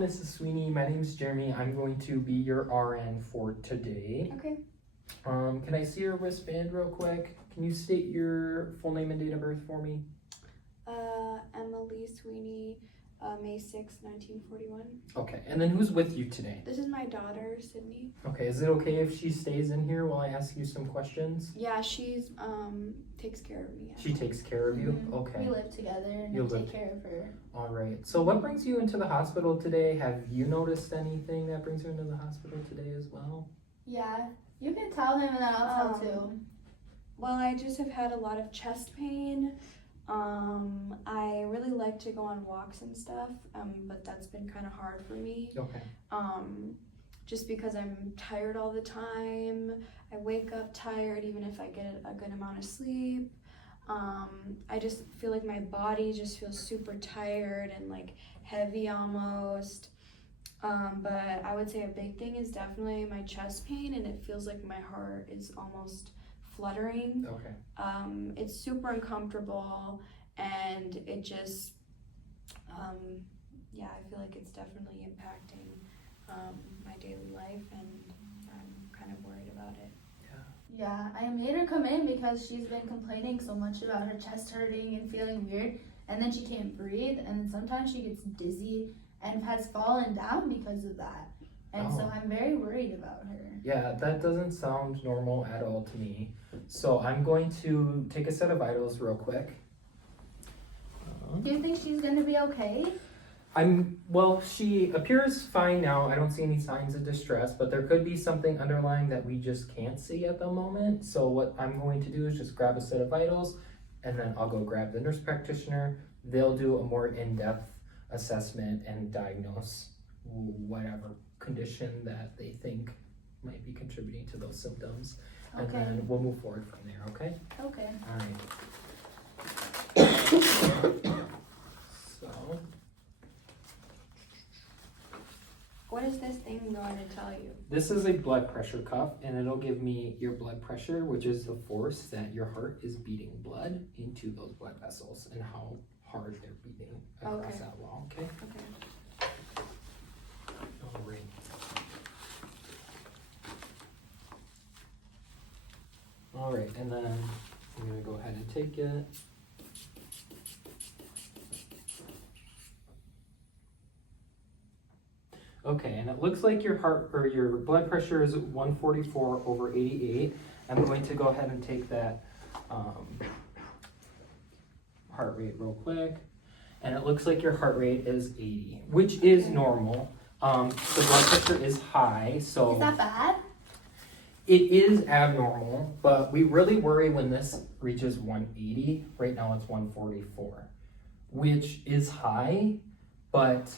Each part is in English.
Mrs. Sweeney. My name is Jeremy. I'm going to be your RN for today. Okay. Can I see your wristband real quick? Can you state your full name and date of birth for me? Emily Sweeney, May 6, 1941. Okay, and then who's with you today? This is my daughter, Sydney. Okay, is it okay if she stays in here while I ask you some questions? Yeah, she's takes care of me. She takes care of you? Mm-hmm. Okay. We live together and I take care of her. All right. So what brings you into the hospital today? Have you noticed anything that brings you into the hospital today as well? Yeah, you can tell him and then I'll tell too. Well, I just have had a lot of chest pain. I really like to go on walks and stuff, but that's been kind of hard for me. Okay. Just because I'm tired all the time. I wake up tired even if I get a good amount of sleep. I just feel like my body just feels super tired and like heavy almost. But I would say a big thing is definitely my chest pain, and it feels like my heart is almost fluttering. Okay. It's super uncomfortable, and it just, yeah, I feel like it's definitely impacting my daily life, and I'm kind of worried about it. Yeah, I made her come in because she's been complaining so much about her chest hurting and feeling weird, and then she can't breathe, and sometimes she gets dizzy and has fallen down because of that. And so I'm very worried about her. Yeah, that doesn't sound normal at all to me. So I'm going to take a set of vitals real quick. Do you think she's gonna be okay? Well, she appears fine now. I don't see any signs of distress, but there could be something underlying that we just can't see at the moment. So what I'm going to do is just grab a set of vitals, and then I'll go grab the nurse practitioner. They'll do a more in-depth assessment and diagnose whatever condition that they think might be contributing to those symptoms. And then we'll move forward from there, okay? Okay. All right. So, What is this thing going to tell you? this is a blood pressure cuff, and it'll give me your blood pressure, which is the force that your heart is beating blood into those blood vessels and how hard they're beating across that wall, okay? Okay. All right. All right, and then I'm gonna go ahead and take it. Okay, and it looks like your your blood pressure is 144/88. I'm going to go ahead and take that heart rate real quick. And it looks like your heart rate is 80, which is normal. The blood pressure is high, so... Is that bad? It is abnormal, but we really worry when this reaches 180. Right now it's 144, which is high, but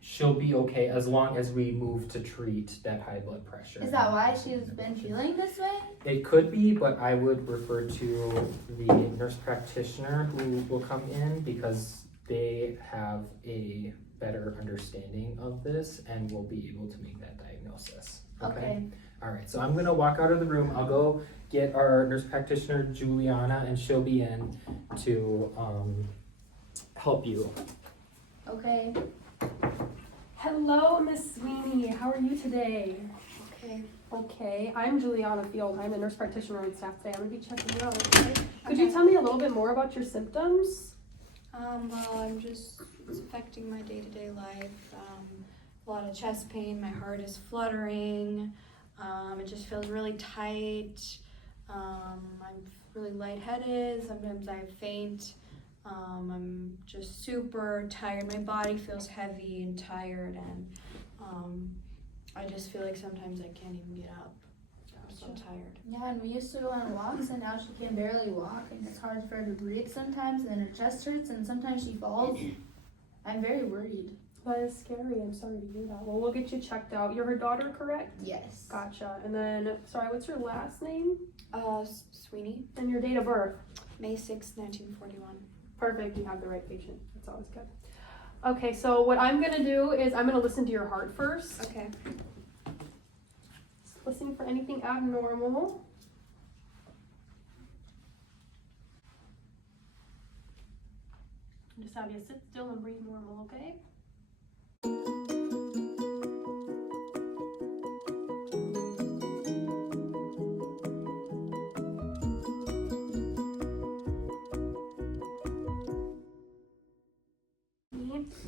she'll be okay as long as we move to treat that high blood pressure. Is that why she's been feeling this way? It could be, but I would refer to the nurse practitioner who will come in because they have a better understanding of this and will be able to make that diagnosis. Okay. All right, so I'm gonna walk out of the room. I'll go get our nurse practitioner, Juliana, and she'll be in to help you. Okay. Hello, Miss Sweeney. How are you today? Okay. Okay, I'm Juliana Field. I'm the nurse practitioner on staff today. I'm gonna be checking you out. Okay. Could you tell me a little bit more about your symptoms? Well, it's affecting my day-to-day life. A lot of chest pain, my heart is fluttering, it just feels really tight, I'm really lightheaded, sometimes I faint, I'm just super tired, my body feels heavy and tired, and I just feel like sometimes I can't even get up. I'm so tired. Yeah, and we used to go on walks, and now she can barely walk, and it's hard for her to breathe sometimes, and her chest hurts, and sometimes she falls. I'm very worried. That is scary. I'm sorry to hear that. Well, we'll get you checked out. You're her daughter, correct? Yes. Gotcha. And then, sorry, what's your last name? Sweeney, And your date of birth? May 6, 1941. Perfect. You have the right patient. That's always good. Okay, so what I'm gonna do is I'm gonna listen to your heart first. Okay. Just listening for anything abnormal. Just have you sit still and breathe normal, okay?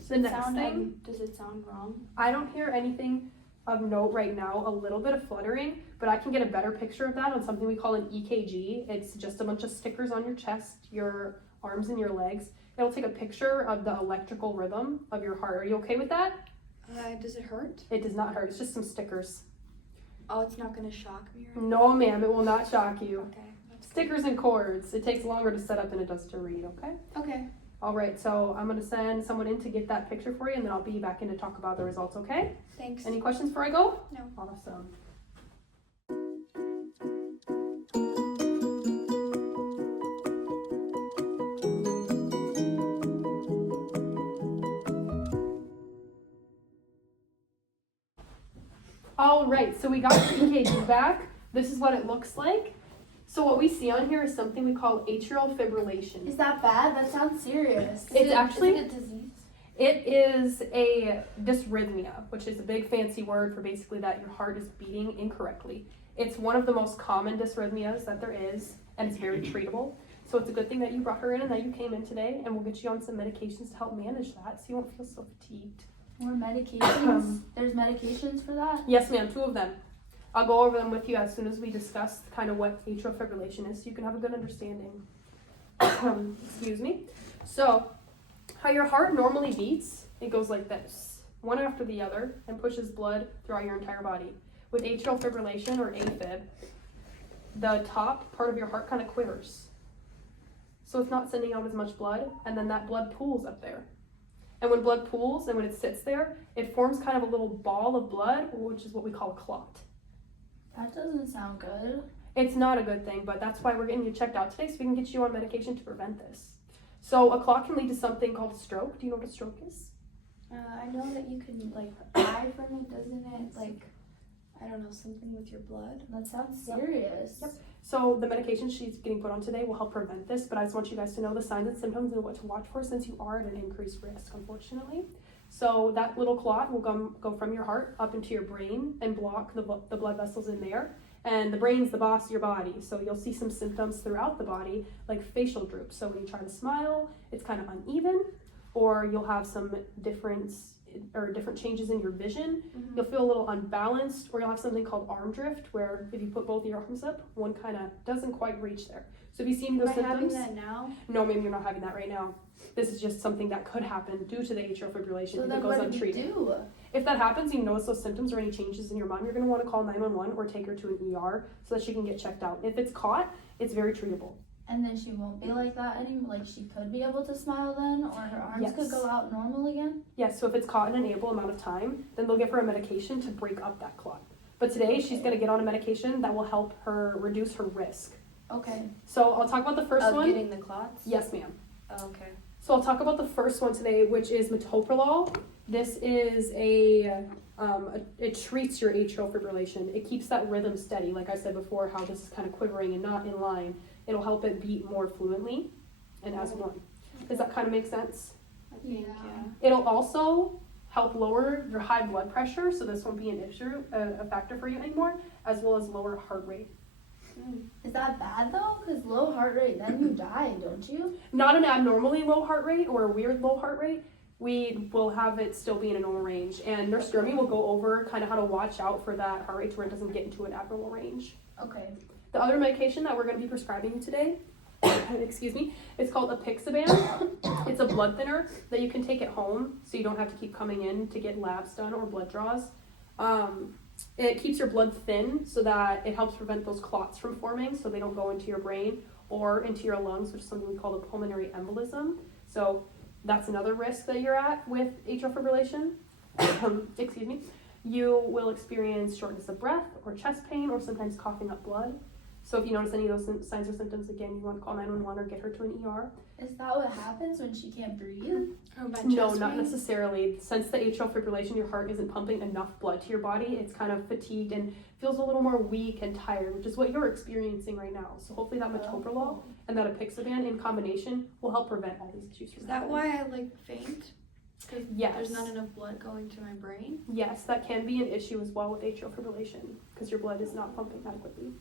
The next thing, Does it sound wrong? I don't hear anything of note right now, a little bit of fluttering, but I can get a better picture of that on something we call an EKG. It's just a bunch of stickers on your chest, your arms and your legs. It'll take a picture of the electrical rhythm of your heart. Are you okay with that? Does it hurt? It does not hurt, it's just some stickers. Oh, it's not gonna shock me or anything? No ma'am, it will not shock you. Okay. That's Stickers and cords, it takes longer to set up than it does to read, okay? Okay. All right, so I'm gonna send someone in to get that picture for you, and then I'll be back in to talk about the results, okay? Thanks. Any questions before I go? No. Awesome. All right, so we got your EKG back. This is what it looks like. So what we see on here is something we call atrial fibrillation. Is that bad? That sounds serious. It's actually- Is it a disease? It is a dysrhythmia, which is a big fancy word for basically that your heart is beating incorrectly. It's one of the most common dysrhythmias that there is, and it's very treatable. So it's a good thing that you brought her in and that you came in today, and we'll get you on some medications to help manage that so you won't feel so fatigued. More medications? There's medications for that? Yes, ma'am, 2 of them. I'll go over them with you as soon as we discuss kind of what atrial fibrillation is so you can have a good understanding. Excuse me. So, how your heart normally beats, it goes like this, one after the other, and pushes blood throughout your entire body. With atrial fibrillation, or AFib, the top part of your heart kind of quivers. So it's not sending out as much blood, and then that blood pools up there. And when blood pools, and when it sits there, it forms kind of a little ball of blood, which is what we call a clot. That doesn't sound good. It's not a good thing, but that's why we're getting you checked out today so we can get you on medication to prevent this. So a clot can lead to something called a stroke. Do you know what a stroke is? I know that you can like die from it, doesn't it? Like, I don't know, something with your blood. That sounds serious. Yep. So the medication she's getting put on today will help prevent this, but I just want you guys to know the signs and symptoms and what to watch for since you are at an increased risk, unfortunately. So that little clot will go from your heart up into your brain and block the blood vessels in there. And the brain's the boss of your body, so you'll see some symptoms throughout the body, like facial droops. So when you try to smile, it's kind of uneven, or you'll have some different changes in your vision. Mm-hmm. You'll feel a little unbalanced, or you'll have something called arm drift, where if you put both your arms up, one kind of doesn't quite reach there. So have you seen those Am I symptoms? having that now? No, ma'am, you're not having that right now. This is just something that could happen due to the atrial fibrillation So if then it goes what do we untreated. do? If that happens, you notice those symptoms or any changes in your mom, you're going to want to call 911 or take her to an ER so that she can get checked out. If it's caught, it's very treatable. And then she won't be like that anymore? Like she could be able to smile then? Or her arms Yes. could go out normal again? Yes, so if it's caught in an ample amount of time, then they'll give her a medication to break up that clot. But today, she's going to get on a medication that will help her reduce her risk. Okay. So I'll talk about the first one. Getting the clots? Yes, ma'am. Oh, okay. So I'll talk about the first one today, which is metoprolol. This is it treats your atrial fibrillation. It keeps that rhythm steady. Like I said before, how this is kind of quivering and not in line. It'll help it beat more fluently and as one. Does that kind of make sense? I think, Yeah. yeah. It'll also help lower your high blood pressure, so this won't be an issue, a factor for you anymore, as well as lower heart rate. Is that bad though? Because low heart rate, then you die, don't you? Not an abnormally low heart rate or a weird low heart rate. We will have it still be in a normal range. And Nurse Jeremy will go over kind of how to watch out for that heart rate to where it doesn't get into an abnormal range. Okay. The other medication that we're going to be prescribing you today, excuse me, is called apixaban. It's a blood thinner that you can take at home so you don't have to keep coming in to get labs done or blood draws. It keeps your blood thin so that it helps prevent those clots from forming so they don't go into your brain or into your lungs, which is something we call a pulmonary embolism. So that's another risk that you're at with atrial fibrillation. Excuse me. You will experience shortness of breath or chest pain or sometimes coughing up blood. So if you notice any of those signs or symptoms, again, you want to call 911 or get her to an ER. Is that what happens when she can't breathe? Or by No, chest not pain? necessarily. Since the atrial fibrillation, your heart isn't pumping enough blood to your body. It's kind of fatigued and feels a little more weak and tired, which is what you're experiencing right now. So hopefully that metoprolol and that apixaban in combination will help prevent all these issues from Is that happening. why I like faint? Because Yes. there's not enough blood going to my brain? Yes, that can be an issue as well with atrial fibrillation because your blood is not pumping adequately.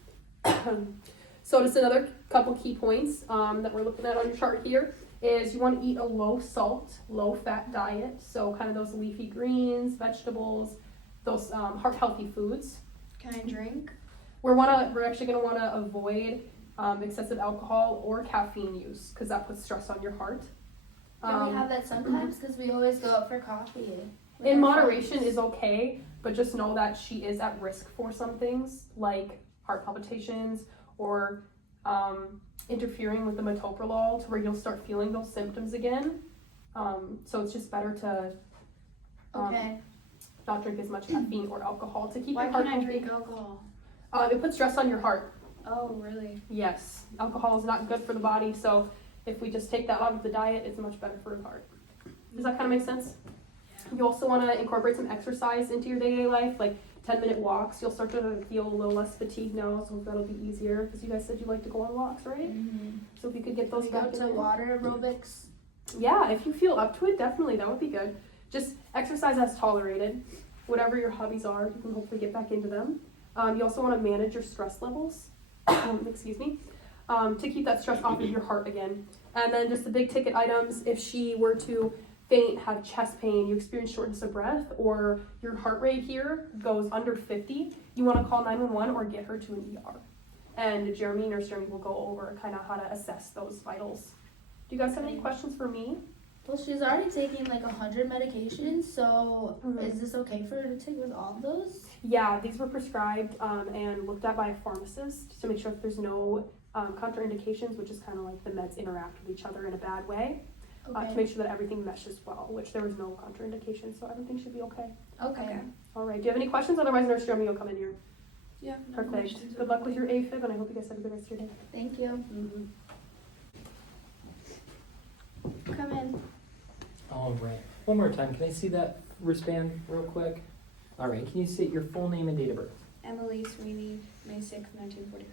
So just another couple key points that we're looking at on your chart here is you want to eat a low salt, low fat diet. So kind of those leafy greens, vegetables, those heart healthy foods. Can I drink? We're actually going to want to avoid excessive alcohol or caffeine use because that puts stress on your heart. Yeah, we have that sometimes because we always go out for coffee. with In our moderation friends. is okay, but just know that she is at risk for some things like heart palpitations or interfering with the metoprolol to where you'll start feeling those symptoms again. So it's just better to Okay. not drink as much caffeine or alcohol to keep Why your heart can't I healthy. drink alcohol? It puts stress on your heart. Oh, really? Yes, alcohol is not good for the body, so if we just take that out of the diet, it's much better for the heart. Does that kind of make sense? You also want to incorporate some exercise into your day-to-day life, like 10-minute walks. You'll start to feel a little less fatigued now, so that'll be easier because you guys said you like to go on walks, right? Mm-hmm. So if you could get those We go back to in. water aerobics. Yeah, if you feel up to it, definitely, that would be good. Just exercise as tolerated. Whatever your hobbies are, you can hopefully get back into them. You also want to manage your stress levels, excuse me, to keep that stress off of your heart again. And then just the big ticket items, if she were to faint, have chest pain, you experience shortness of breath, or your heart rate here goes under 50, you want to call 911 or get her to an ER. And Nurse Jeremy will go over kind of how to assess those vitals. Do you guys have any questions for me? Well, she's already taking like 100 medications, so Mhm. is this okay for her to take with all of those? Yeah, these were prescribed and looked at by a pharmacist to make sure that there's no contraindications, which is kind of like the meds interact with each other in a bad way, to Okay. make sure that everything meshes well, which there was no contraindications, so everything should be okay. Okay. All right, do you have any questions? Otherwise, Nurse Jeremy will come in here. Yeah. No Perfect. questions. Good luck with your AFib, and I hope you guys have a good rest of your day. Thank you. Come in. All right. One more time. Can I see that wristband real quick? All right. Can you state your full name and date of birth? Emily Sweeney, May 6th, 1944.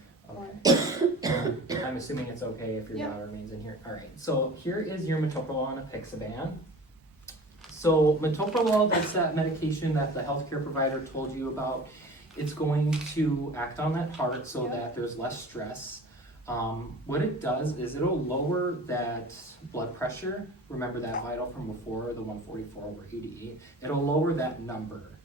Okay. I'm assuming it's okay if your Yeah. daughter remains in here. All right. So here is your metoprolol and apixaban. So metoprolol, that's that medication that the healthcare provider told you about. It's going to act on that heart so Yeah. that there's less stress. What it does is it'll lower that blood pressure. Remember that vital from before, the 144/88. It'll lower that number,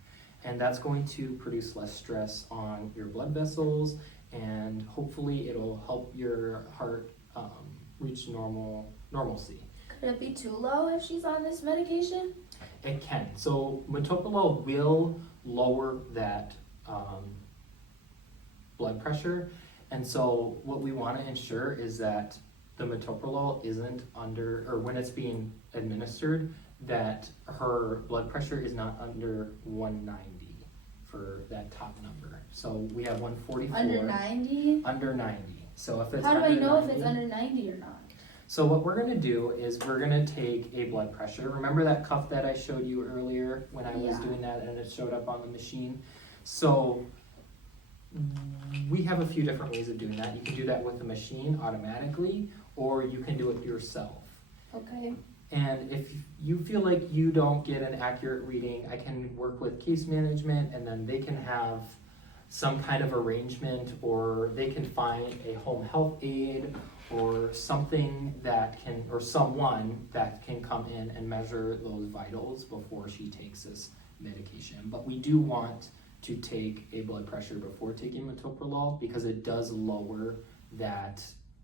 and that's going to produce less stress on your blood vessels, and hopefully it'll help your heart reach normalcy. Could it be too low if she's on this medication? It can. So metoprolol will lower that blood pressure. And so what we want to ensure is that the metoprolol isn't under, or when it's being administered, that her blood pressure is not under 190 for that top number. So we have 144. Under 90? Under 90. So if it's How do I under know if 90, it's under 90 or not? so what we're going to do is we're going to take a blood pressure. Remember that cuff that I showed you earlier when I was Yeah. doing that and it showed up on the machine? So we have a few different ways of doing that. You can do that with the machine automatically, or you can do it yourself. Okay. And if you feel like you don't get an accurate reading, I can work with case management, and then they can have some kind of arrangement, or they can find a home health aide or something that can, or someone that can come in and measure those vitals before she takes this medication. But we do want to take a blood pressure before taking metoprolol because it does lower that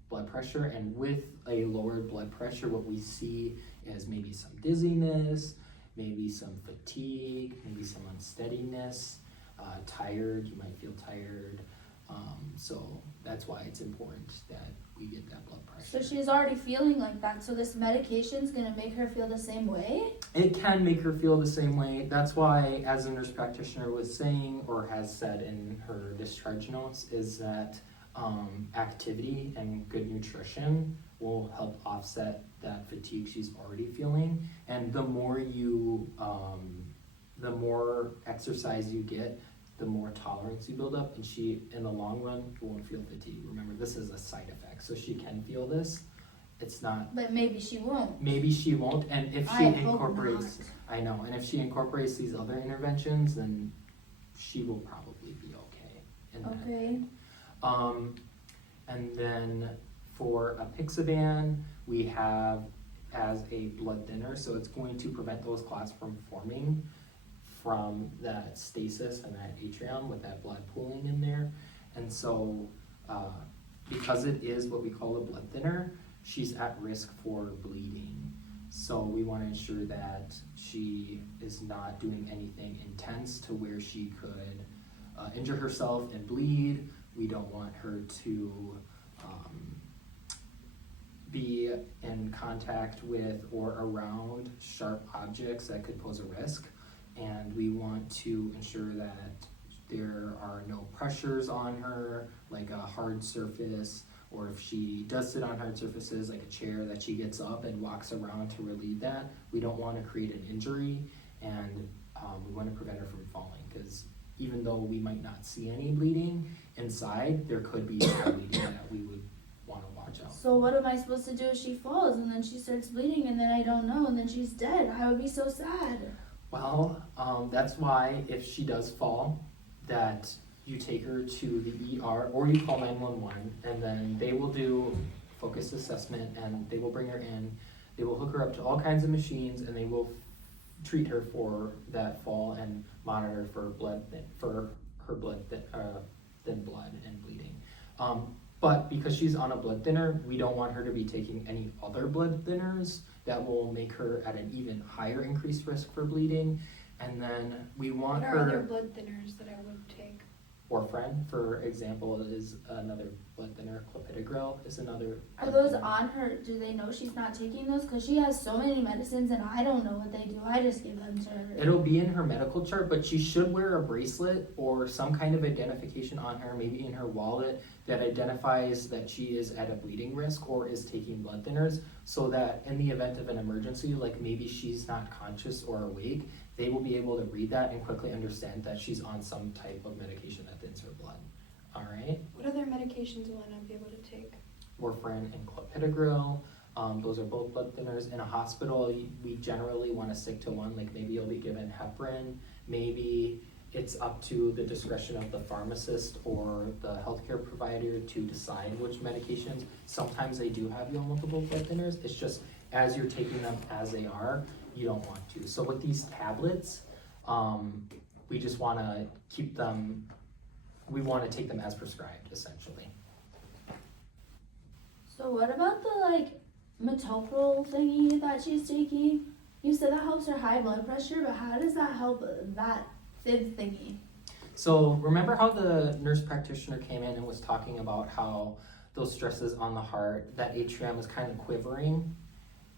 blood pressure, and with a lowered blood pressure, what we see is maybe some dizziness, maybe some fatigue, maybe some unsteadiness, tired, you might feel tired. So that's why it's important that we get that blood So pressure. she's already feeling like that, so this medication's gonna make her feel the same way? It can make her feel the same way. That's why, as a nurse practitioner was saying, or has said in her discharge notes, is that activity and good nutrition will help offset that fatigue she's already feeling. And the more exercise you get, the more tolerance you build up, and she, in the long run, won't feel fatigue. Remember, this is a side effect, so she can feel this. It's not, But maybe she won't. maybe she won't, and if she I hope incorporates, not. I know, and if she incorporates these other interventions, then she will probably be okay in that. Okay. And then for apixaban, we have as a blood thinner, so it's going to prevent those clots from forming from that stasis and that atrium with that blood pooling in there. And so because it is what we call a blood thinner, she's at risk for bleeding. So we want to ensure that she is not doing anything intense to where she could injure herself and bleed. We don't want her to be in contact with or around sharp objects that could pose a risk. And we want to ensure that there are no pressures on her, like a hard surface, or if she does sit on hard surfaces like a chair, that she gets up and walks around to relieve that. We don't want to create an injury, and we want to prevent her from falling, because even though we might not see any bleeding inside, there could be some bleeding that we would want to watch out. So what am I supposed to do if she falls and then she starts bleeding and then I don't know and then she's dead? I would be so sad. Well, that's why if she does fall, that you take her to the ER or you call 911, and then they will do focused assessment and they will bring her in. They will hook her up to all kinds of machines and they will treat her for that fall and monitor for thin blood and bleeding. But because she's on a blood thinner, we don't want her to be taking any other blood thinners that will make her at an even higher increased risk for bleeding. And then we want What are other blood thinners that I would take? Warfarin, for example, is another blood thinner. Clopidogrel is another. Are those on her? Do they know she's not taking those? Because she has so many medicines and I don't know what they do. I just give them to her. It'll be in her medical chart, but she should wear a bracelet or some kind of identification on her, maybe in her wallet, that identifies that she is at a bleeding risk or is taking blood thinners, so that in the event of an emergency, like maybe she's not conscious or awake, they will be able to read that and quickly understand that she's on some type of medication that thins her blood. All right? What other medications will I not be able to take? Warfarin and clopidogrel. Those are both blood thinners. In a hospital, we generally want to stick to one, like maybe you'll be given heparin, maybe it's up to the discretion of the pharmacist or the healthcare provider to decide which medications. Sometimes they do have you on multiple blood thinners. It's just as you're taking them as they are, you don't want to. So with these tablets, we just want to keep them, we want to take them as prescribed, essentially. So what about the metoprolol thingy that she's taking? You said that helps her high blood pressure, but how does that help that fib thingy? So remember how the nurse practitioner came in and was talking about how those stresses on the heart, that atrium is kind of quivering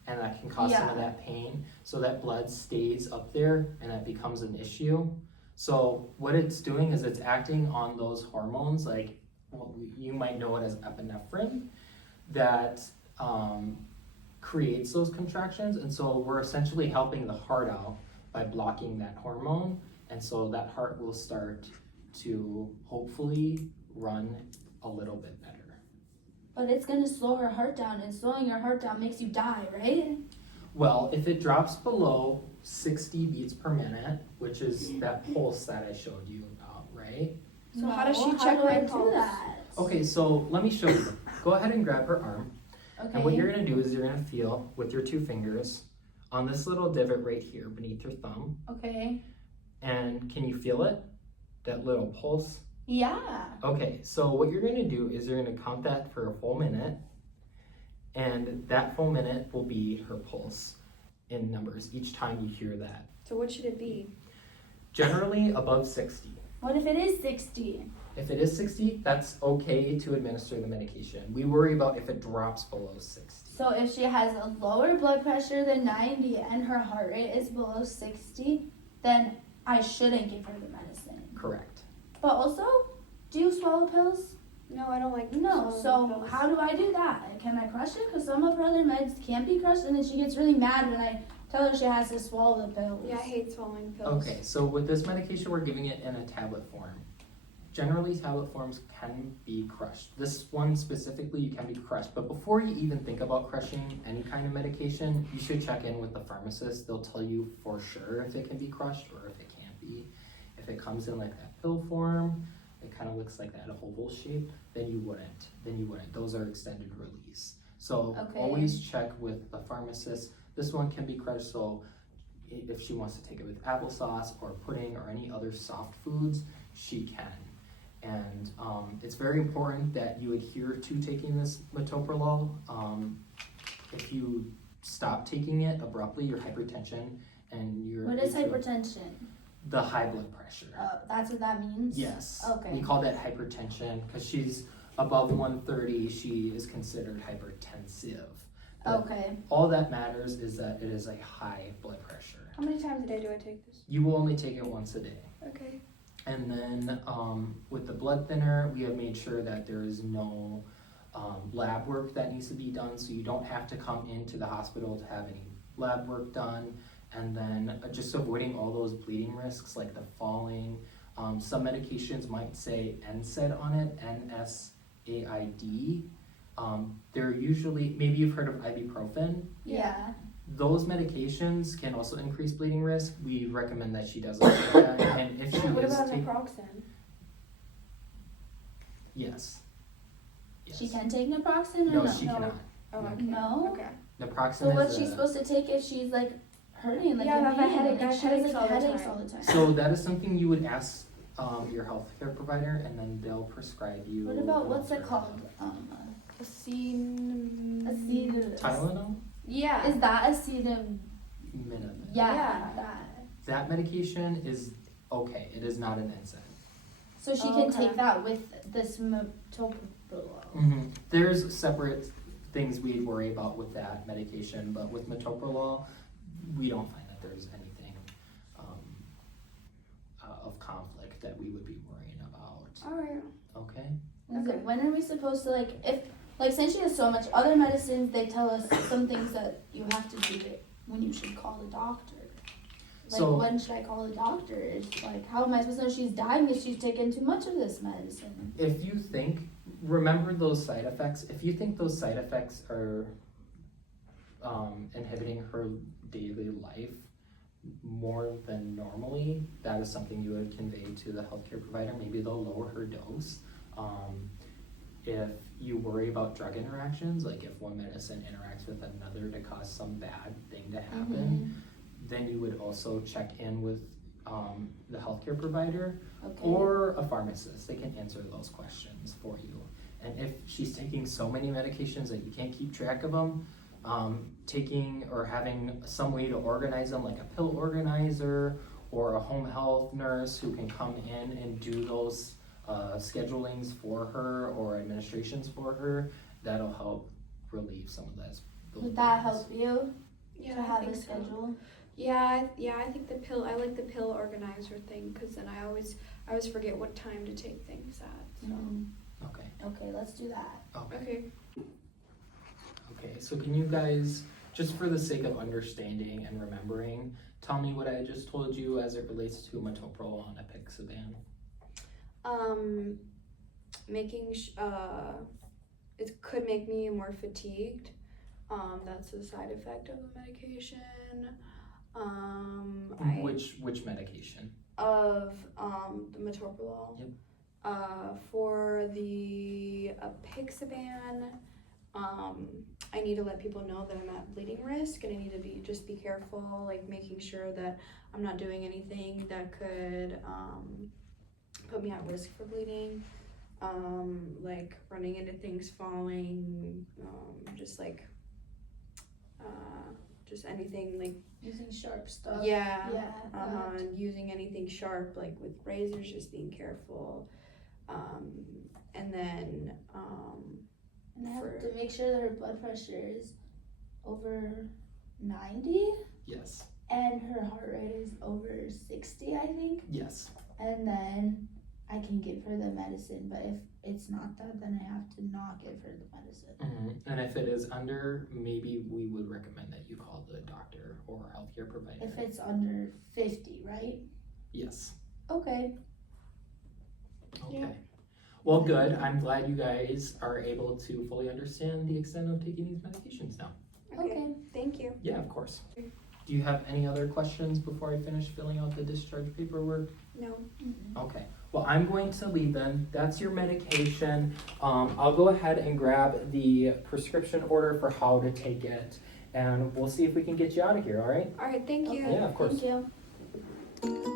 and that can cause some of that pain. So that blood stays up there and that becomes an issue. So what it's doing is it's acting on those hormones, like you might know it as epinephrine, that creates those contractions. And so we're essentially helping the heart out by blocking that hormone. And so that heart will start to hopefully run a little bit better. But it's going to slow her heart down, and slowing your heart down makes you die, right? Well, if it drops below 60 beats per minute, which is that pulse that I showed you about, right? So how does she check my pulse? That? Okay, so let me show you. Go ahead and grab her arm. Okay. And what you're gonna do is you're gonna feel with your 2 fingers on this little divot right here beneath your thumb. Okay. And can you feel it? That little pulse? Yeah. Okay, so what you're gonna do is you're gonna count that for a full minute, and that full minute will be her pulse in numbers each time you hear that. So what should it be? Generally above 60. What if it is 60? If it is 60, that's okay to administer the medication. We worry about if it drops below 60. So if she has a lower blood pressure than 90 and her heart rate is below 60, then I shouldn't give her the medicine. Correct. But also, do you swallow pills? No, I don't like No. swallowing So pills. how do I do that? Can I crush it? Because some of her other meds can't be crushed, and then she gets really mad when I tell her she has to swallow the pills. Yeah, I hate swallowing pills. Okay, so with this medication, we're giving it in a tablet form. Generally, tablet forms can be crushed. This one specifically, you can be crushed. But before you even think about crushing any kind of medication, you should check in with the pharmacist. They'll tell you for sure if it can be crushed or if it can't be. If it comes in like that pill form, it kind of looks like that oval shape, then you wouldn't. Those are extended release. So Okay. always check with the pharmacist. This one can be crushed, so if she wants to take it with applesauce or pudding or any other soft foods, she can. And it's very important that you adhere to taking this metoprolol. If you stop taking it abruptly, your hypertension and your What is atrial- hypertension? the high blood pressure. That's what that means? Yes. Okay. We call that hypertension because she's above 130. She is considered hypertensive. But Okay. all that matters is that it is a high blood pressure. How many times a day do I take this? You will only take it once a day. Okay. And then with the blood thinner, we have made sure that there is no lab work that needs to be done, so you don't have to come into the hospital to have any lab work done. And then just avoiding all those bleeding risks like the falling. Some medications might say NSAID on it, NSAID. They're usually, maybe you've heard of ibuprofen. Yeah. Those medications can also increase bleeding risk. We recommend that she doesn't take that. And if she What is about taking, naproxen? yes. Yes. She can take naproxen or No, no? she cannot. Oh, No. okay. No? Okay. Naproxen So what's is she a, supposed to take if she's like hurting, like Yeah, in I have a pain? headache. I Like have she has headaches like all the headaches time. all the time. so that is something you would ask your healthcare provider, and then they'll prescribe you. What about what's it called? Acetaminophen. Tylenol? Yeah. Is that acetaminophen? Yeah. Yeah. That. That medication is okay. It is not an NSAID. So she Oh, can okay. take that with this metoprolol. There's separate things we worry about with that medication, but with metoprolol, we don't find that there's anything of conflict that we would be worrying about. All right. Okay? Okay. When are we supposed to like since she has so much other medicines, they tell us some things that you have to do it when you should call the doctor. Like So- when should I call the doctor? It's like how am I supposed to know she's dying if she's taken too much of this medicine? If you think, remember those side effects. If you think those side effects are inhibiting her daily life more than normally, that is something you would convey to the healthcare provider. Maybe they'll lower her dose. If you worry about drug interactions, like if one medicine interacts with another to cause some bad thing to happen, then you would also check in with the healthcare provider Okay. or a pharmacist. They can answer those questions for you. And if she's taking so many medications that you can't keep track of them, taking or having some way to organize them, like a pill organizer or a home health nurse who can come in and do those schedulings for her or administrations for her, that'll help relieve some of those. Would that help you Yeah, to I have think a so. schedule? Yeah, I think the pill. I like the pill organizer thing because then I always forget what time to take things at. So. Okay. Okay, let's do that. Okay. Okay, so can you guys, just for the sake of understanding and remembering, tell me what I just told you as it relates to metoprolol and apixaban? It could make me more fatigued. That's a side effect of the medication. Which medication? Of the metoprolol. Yep. For the apixaban, I need to let people know that I'm at bleeding risk, and I need to be careful, like making sure that I'm not doing anything that could put me at risk for bleeding, like running into things, falling, just anything like Using sharp stuff. yeah, Yeah. that. and using anything sharp like with razors, just being careful, and then And I have for- to make sure that her blood pressure is over 90 Yes. and her heart rate is over 60, I think. Yes. And then I can give her the medicine, but if it's not that, then I have to not give her the medicine. And if it is under, maybe we would recommend that you call the doctor or healthcare provider. If it's under 50, right? Yes. Okay. Okay. Yeah. Well, good. I'm glad you guys are able to fully understand the extent of taking these medications now. okay. Okay. Thank you. Yeah, of course. Do you have any other questions before I finish filling out the discharge paperwork? No. Okay, well, I'm going to leave then. That's your medication. I'll go ahead and grab the prescription order for how to take it, and we'll see if we can get you out of here, all right? All right, thank you. Yeah, of course. Thank you.